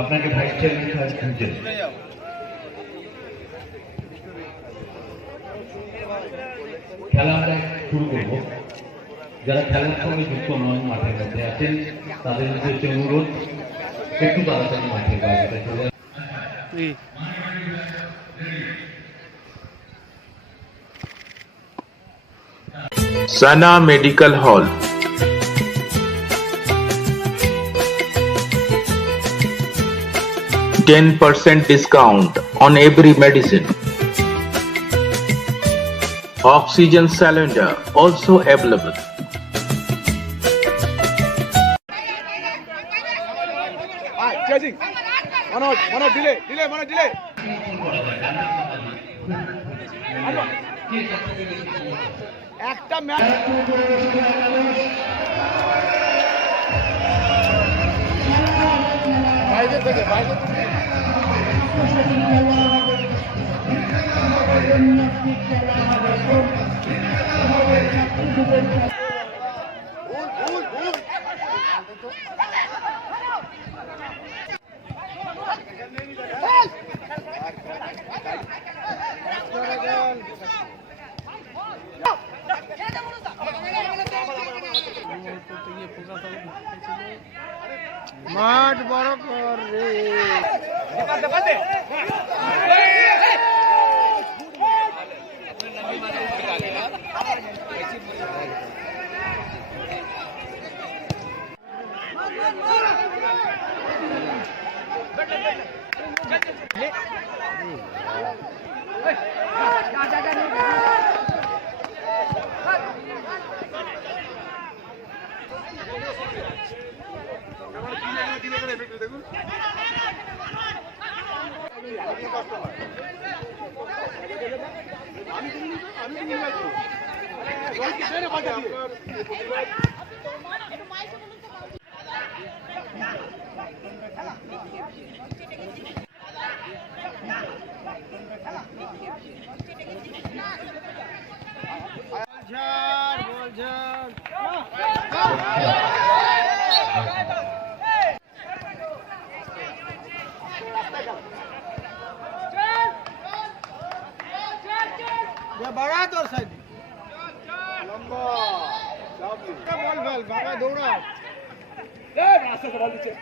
আপনাকে vice chairman খুঁজছেন। খেলা আমরা শুরু করবো। যারা খেলার সঙ্গে যুক্ত নন, মাঠের মধ্যে আছেন, তাদের উদ্দেশ্যে অনুরোধ একটু তাড়াতাড়ি মাঠের বাইরে চলে। Sana Medical Hall. 10% discount on every medicine. Oxygen cylinder also available. Chasing. One out, delay. একটা ম্যাচ বাইরে থেকে মাঠ বড় কর রে बढ़ा तो साइड लंबा बॉल बॉल भागा दौड़ा रास्ते से बॉल नीचे